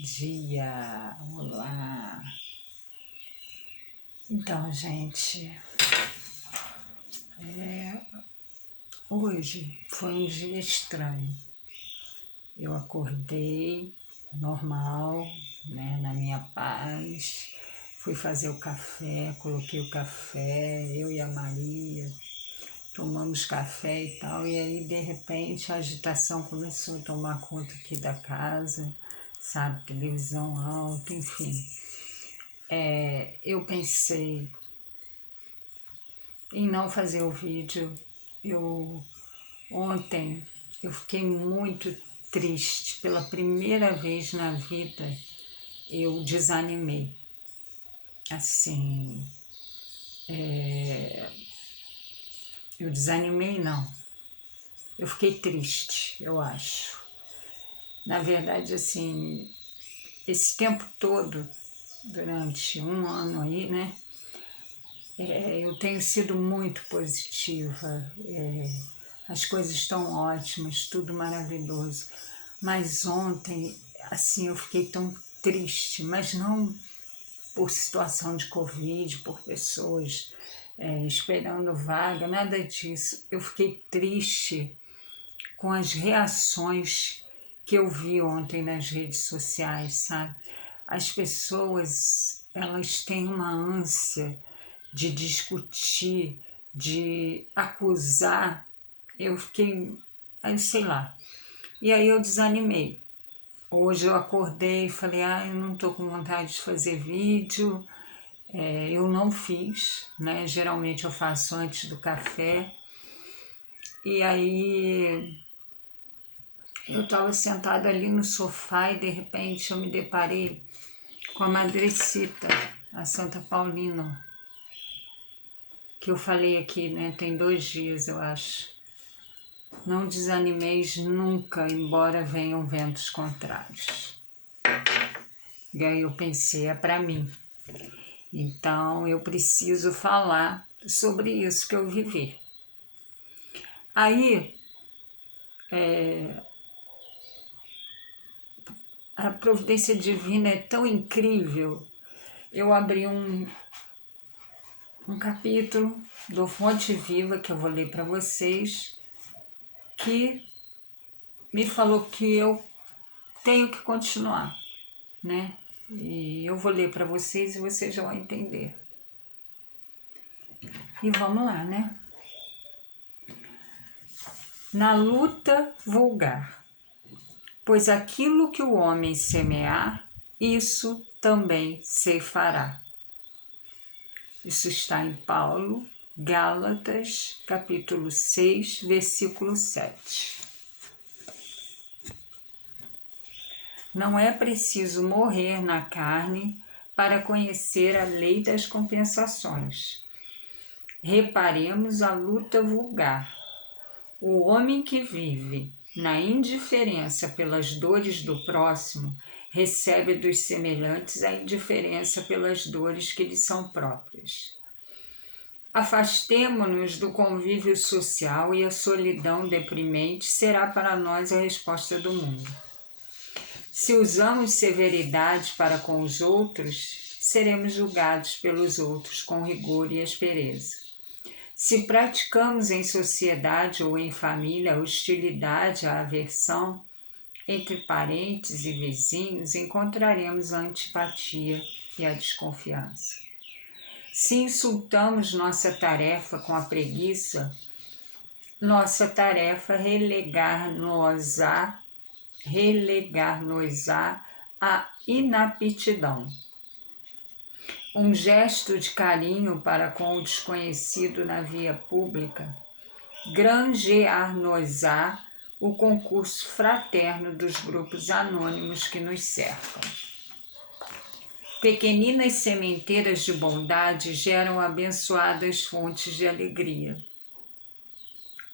dia, olá. Então, gente, hoje foi um dia estranho. Eu acordei normal, né, na minha paz, fui fazer o café, coloquei o café, eu e a Maria, tomamos café e tal, e aí de repente a agitação começou a tomar conta aqui da casa, sabe, televisão alta, enfim. Eu pensei em não fazer o vídeo. Ontem eu fiquei muito triste, pela primeira vez na vida eu desanimei, assim, eu desanimei não, eu fiquei triste, eu acho. Na verdade, assim, esse tempo todo, durante um ano aí, né, eu tenho sido muito positiva, as coisas estão ótimas, tudo maravilhoso. Mas ontem, assim, eu fiquei tão triste, mas não por situação de Covid, por pessoas esperando vaga, nada disso. Eu fiquei triste com as reações que eu vi ontem nas redes sociais, sabe? As pessoas, elas têm uma ânsia de discutir, de acusar. Eu fiquei, sei lá. E aí eu desanimei. Hoje eu acordei e falei, eu não estou com vontade de fazer vídeo. Eu não fiz, né? Geralmente eu faço antes do café. E aí eu estava sentada ali no sofá e de repente eu me deparei com a Madrecita, a Santa Paulina, que eu falei aqui, né? Tem 2 dias, eu acho. Não desanimeis nunca, embora venham ventos contrários. E aí eu pensei, é para mim. Então eu preciso falar sobre isso que eu vivi. Aí, a providência divina é tão incrível. Eu abri um capítulo do Fonte Viva, que eu vou ler para vocês, que me falou que eu tenho que continuar, né? E eu vou ler para vocês e vocês já vão entender. E vamos lá, né? Na luta vulgar, pois aquilo que o homem semear, isso também ceifará. Isso está em Paulo, Gálatas, capítulo 6, versículo 7. Não é preciso morrer na carne para conhecer a lei das compensações. Reparemos a luta vulgar. O homem que vive na indiferença pelas dores do próximo recebe dos semelhantes a indiferença pelas dores que lhe são próprias. Afastemo-nos do convívio social e a solidão deprimente será para nós a resposta do mundo. Se usamos severidade para com os outros, seremos julgados pelos outros com rigor e aspereza. Se praticamos em sociedade ou em família a hostilidade, a aversão, entre parentes e vizinhos, encontraremos a antipatia e a desconfiança. Se insultamos nossa tarefa com a preguiça, nossa tarefa relegar-nos-á à inaptidão. Um gesto de carinho para com o desconhecido na via pública granjear-nos-á o concurso fraterno dos grupos anônimos que nos cercam. Pequeninas sementeiras de bondade geram abençoadas fontes de alegria.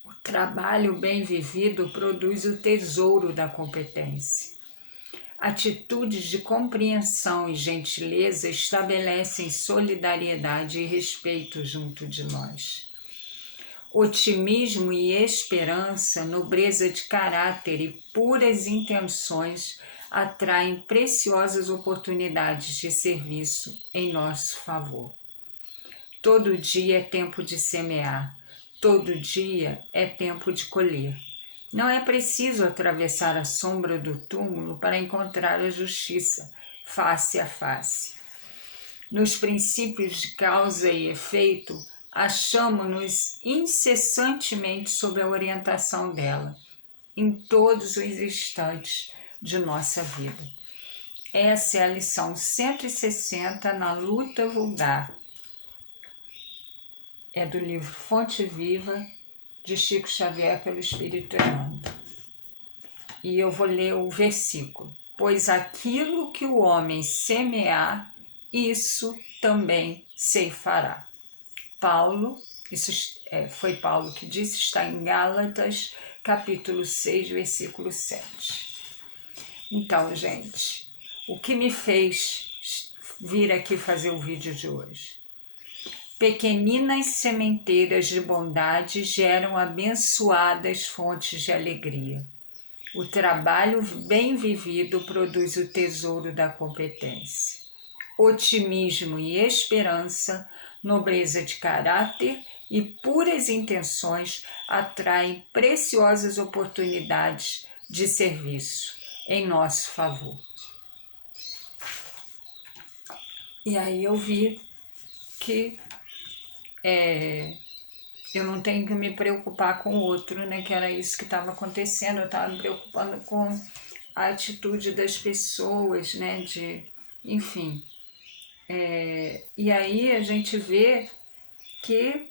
O trabalho bem vivido produz o tesouro da competência. Atitudes de compreensão e gentileza estabelecem solidariedade e respeito junto de nós. Otimismo e esperança, nobreza de caráter e puras intenções atraem preciosas oportunidades de serviço em nosso favor. Todo dia é tempo de semear, todo dia é tempo de colher. Não é preciso atravessar a sombra do túmulo para encontrar a justiça face a face. Nos princípios de causa e efeito, achamo-nos incessantemente sob a orientação dela, em todos os instantes de nossa vida. Essa é a lição 160 na luta vulgar. É do livro Fonte Viva, de Chico Xavier, pelo Espírito Emmanuel. E eu vou ler o versículo. Pois aquilo que o homem semear, isso também ceifará. Paulo, foi Paulo que disse, está em Gálatas, capítulo 6, versículo 7. Então, gente, o que me fez vir aqui fazer o vídeo de hoje? Pequeninas sementeiras de bondade geram abençoadas fontes de alegria. O trabalho bem vivido produz o tesouro da competência. Otimismo e esperança, nobreza de caráter e puras intenções atraem preciosas oportunidades de serviço em nosso favor. E aí eu vi que eu não tenho que me preocupar com o outro, né? Que era isso que estava acontecendo. Eu estava me preocupando com a atitude das pessoas, né? Enfim. E aí a gente vê que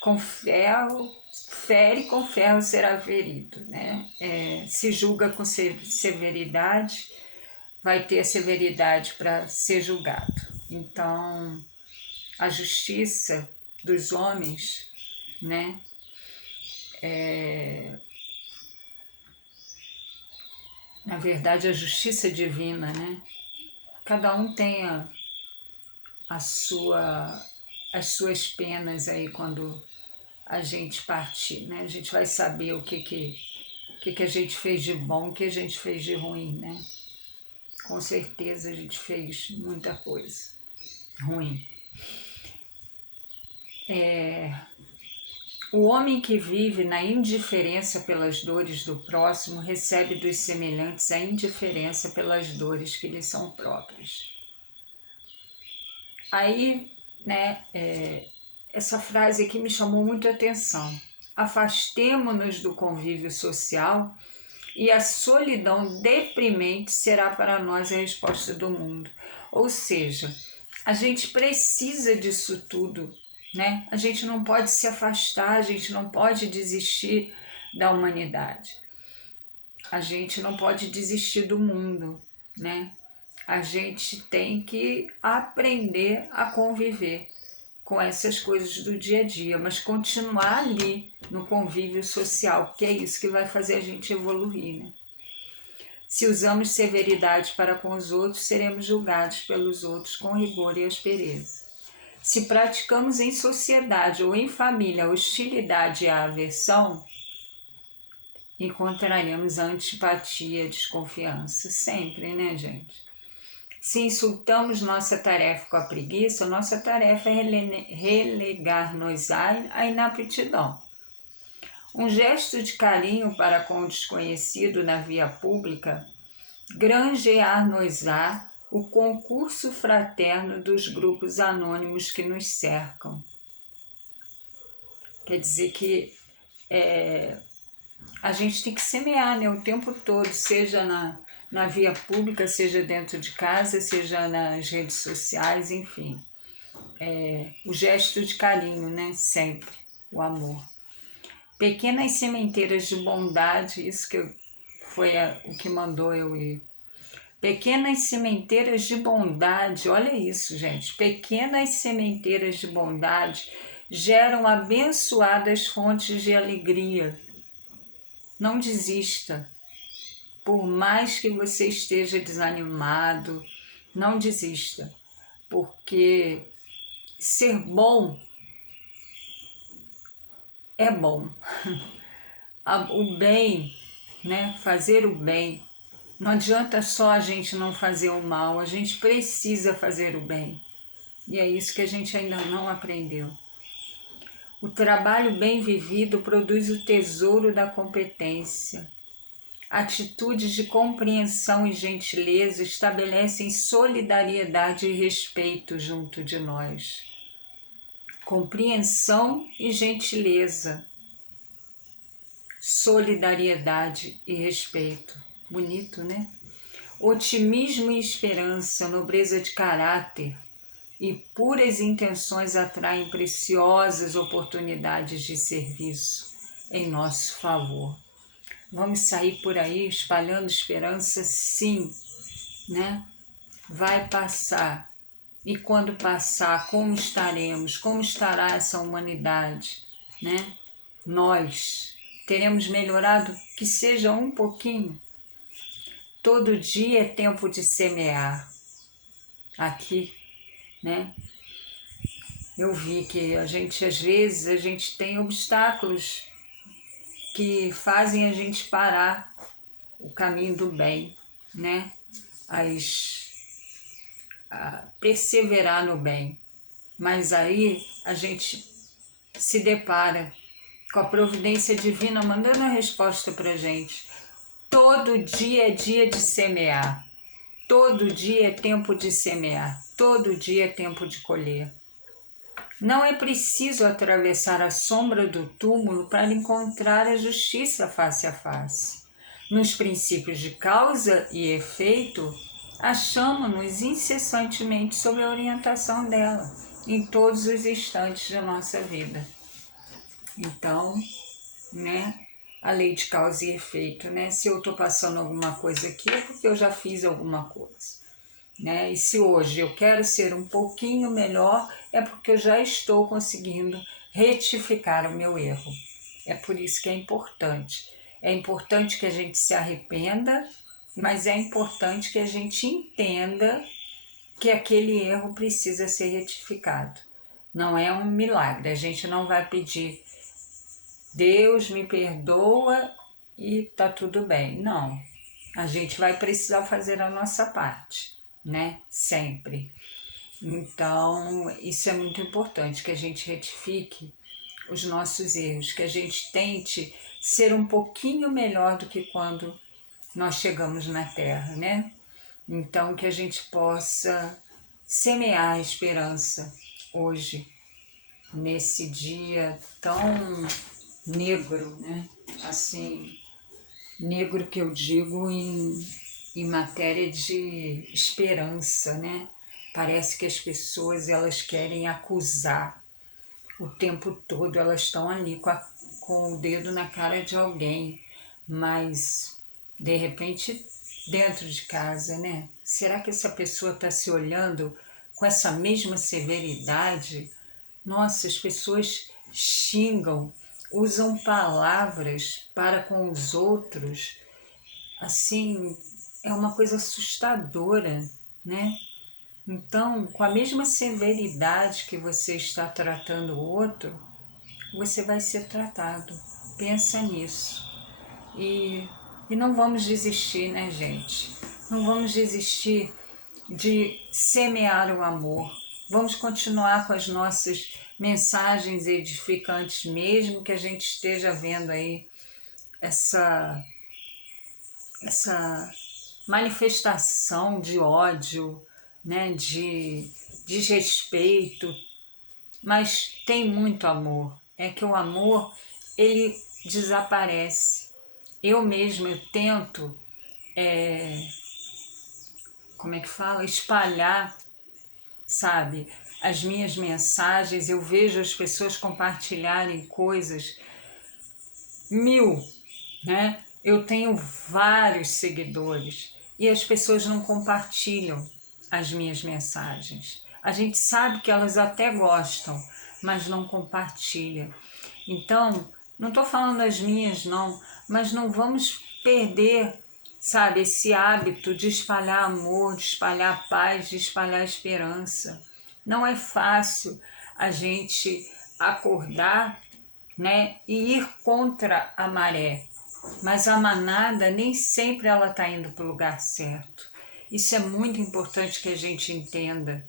com ferro, fere com ferro será ferido, né? Se julga com severidade, vai ter severidade para ser julgado. Então, a justiça dos homens, né? Na verdade, a justiça divina, né? Cada um tem as suas penas aí quando a gente partir, né? A gente vai saber o que a gente fez de bom, o que a gente fez de ruim, né? Com certeza a gente fez muita coisa ruim. O homem que vive na indiferença pelas dores do próximo recebe dos semelhantes a indiferença pelas dores que lhe são próprias. Aí, né, essa frase aqui me chamou muito a atenção. Afastemo-nos do convívio social e a solidão deprimente será para nós a resposta do mundo. Ou seja, a gente precisa disso tudo, né? A gente não pode se afastar, a gente não pode desistir da humanidade. A gente não pode desistir do mundo, né? A gente tem que aprender a conviver com essas coisas do dia a dia, mas continuar ali no convívio social, porque é isso que vai fazer a gente evoluir, né? Se usamos severidade para com os outros, seremos julgados pelos outros com rigor e aspereza. Se praticamos em sociedade ou em família a hostilidade e a aversão, encontraremos a antipatia e a desconfiança, sempre, né, gente? Se insultamos nossa tarefa com a preguiça, nossa tarefa é relegar-nos à inaptidão. Um gesto de carinho para com o desconhecido na via pública granjear-nos-á o concurso fraterno dos grupos anônimos que nos cercam. Quer dizer que a gente tem que semear, né, o tempo todo, seja na via pública, seja dentro de casa, seja nas redes sociais, enfim. O gesto de carinho, né, sempre, o amor. Pequenas sementeiras de bondade, isso que foi o que mandou eu ir. Pequenas sementeiras de bondade, olha isso, gente. Pequenas sementeiras de bondade geram abençoadas fontes de alegria. Não desista. Por mais que você esteja desanimado, não desista. Porque ser bom é bom. O bem, né? Fazer o bem Não adianta só a gente não fazer o mal, a gente precisa fazer o bem. E é isso que a gente ainda não aprendeu. O trabalho bem vivido produz o tesouro da competência. Atitudes de compreensão e gentileza estabelecem solidariedade e respeito junto de nós. Compreensão e gentileza, solidariedade e respeito. Bonito, né? Otimismo e esperança, nobreza de caráter e puras intenções atraem preciosas oportunidades de serviço em nosso favor. Vamos sair por aí espalhando esperança, sim, né? Vai passar. E quando passar, como estaremos? Como estará essa humanidade, né? Nós teremos melhorado, que seja um pouquinho. Todo dia é tempo de semear. Aqui, né? Eu vi que às vezes, a gente tem obstáculos que fazem a gente parar o caminho do bem, né? A perseverar no bem. Mas aí a gente se depara com a providência divina mandando a resposta para a gente. Todo dia é dia de semear. Todo dia é tempo de semear. Todo dia é tempo de colher. Não é preciso atravessar a sombra do túmulo para encontrar a justiça face a face. Nos princípios de causa e efeito, achamos-nos incessantemente sob a orientação dela, em todos os instantes da nossa vida. Então, né, a lei de causa e efeito, né? Se eu estou passando alguma coisa aqui é porque eu já fiz alguma coisa. Né? E se hoje eu quero ser um pouquinho melhor, é porque eu já estou conseguindo retificar o meu erro. É por isso que é importante. É importante que a gente se arrependa, mas é importante que a gente entenda que aquele erro precisa ser retificado. Não é um milagre. A gente não vai pedir Deus me perdoa e tá tudo bem. Não. A gente vai precisar fazer a nossa parte, né? Sempre. Então, isso é muito importante, que a gente retifique os nossos erros, que a gente tente ser um pouquinho melhor do que quando nós chegamos na Terra, né? Então, que a gente possa semear a esperança hoje, nesse dia tão negro, né? Assim, negro que eu digo em matéria de esperança, né? Parece que as pessoas elas querem acusar o tempo todo, elas estão ali com o dedo na cara de alguém, mas de repente dentro de casa, né? Será que essa pessoa está se olhando com essa mesma severidade? Nossa, as pessoas xingam, usam palavras para com os outros, assim, é uma coisa assustadora, né? Então, com a mesma severidade que você está tratando o outro, você vai ser tratado. Pensa nisso. E não vamos desistir, né, gente? Não vamos desistir de semear o amor. Vamos continuar com as nossas mensagens edificantes, mesmo que a gente esteja vendo aí essa manifestação de ódio, né, de desrespeito, mas tem muito amor. É que o amor, ele desaparece. Eu mesma, eu tento, como é que fala? Espalhar, sabe? As minhas mensagens, eu vejo as pessoas compartilharem coisas, 1000, né? Eu tenho vários seguidores e as pessoas não compartilham as minhas mensagens. A gente sabe que elas até gostam, mas não compartilham. Então, não estou falando as minhas não, mas não vamos perder, sabe, esse hábito de espalhar amor, de espalhar paz, de espalhar esperança. Não é fácil a gente acordar, né, e ir contra a maré. mas a manada nem sempre ela está indo para o lugar certo. Isso é muito importante que a gente entenda,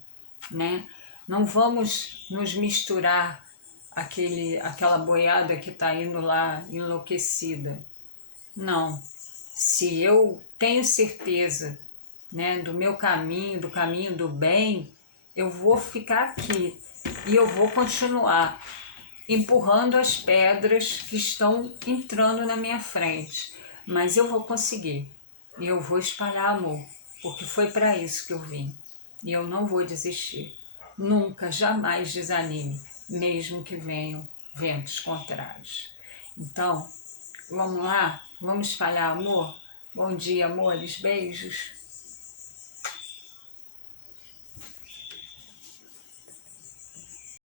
né? Não vamos nos misturar aquela boiada que está indo lá enlouquecida. Não. Se eu tenho certeza, né, do meu caminho, do caminho do bem, eu vou ficar aqui e eu vou continuar empurrando as pedras que estão entrando na minha frente. Mas eu vou conseguir e eu vou espalhar amor, porque foi para isso que eu vim. E eu não vou desistir. Nunca, jamais desanime, mesmo que venham ventos contrários. Então, vamos lá? Vamos espalhar amor? Bom dia, amores. Beijos.